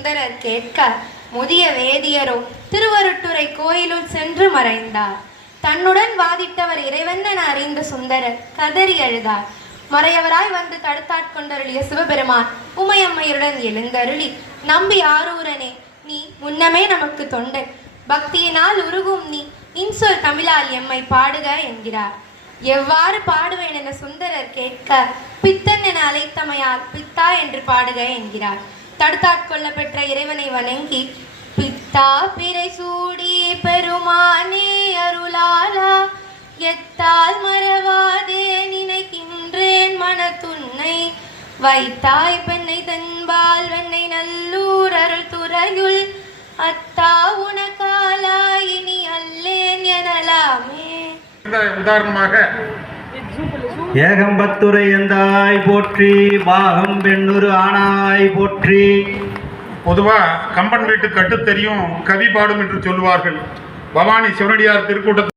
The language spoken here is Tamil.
சுந்தரர் கேட்க முதிய வேதியரோ திருவருட்டுறை கோயிலுள் சென்று மறைந்தார். தன்னுடன் வாதிட்டவர் இறைவன் என அறிந்த சுந்தரர் கதறி அழுதார். மறையவராய் வந்து தடுத்தாட்கொண்டருளிய சிவபெருமான் உமையம்மையுடன் எழுந்தருளி, நம்பி ஆரூரனே, நீ முன்னமே நமக்கு தொண்டன், பக்தியினால் உருகும் நீ இன்சொல் தமிழால் எம்மை பாடுக என்கிறார். எவ்வாறு பாடுவேன் என சுந்தரர் கேட்க, பித்தன் என அழைத்தமையால் பித்தா என்று பாடுக என்கிறார். தடுத்தாட்கொள்ள பெற்ற இறைவனை வணங்கி, பித்தா பிறை சூடி பெருமானே அருளாலா, எத்தால் மறவாதே நினைக்கின்றேன் மனத்துன்னை, வைத்தாய் பெண்ணை தன்பால் வெண்ணை நல்லூர் அருள் துறையுள், அத்தா உனக்காலா இனி அல்லேன் எனலாமே. உதாரணமாக ஏகம்பத்துரை எந்தாய் போற்றி, பாகம் பெண்ணுரு ஆனாய் போற்றி. பொதுவாக கம்பன் வீட்டு கட்டுத்தெரியும் கவி பாடும் என்று சொல்லுவார்கள். பவானி சிவனடியார் திருக்கூட்டத்தில்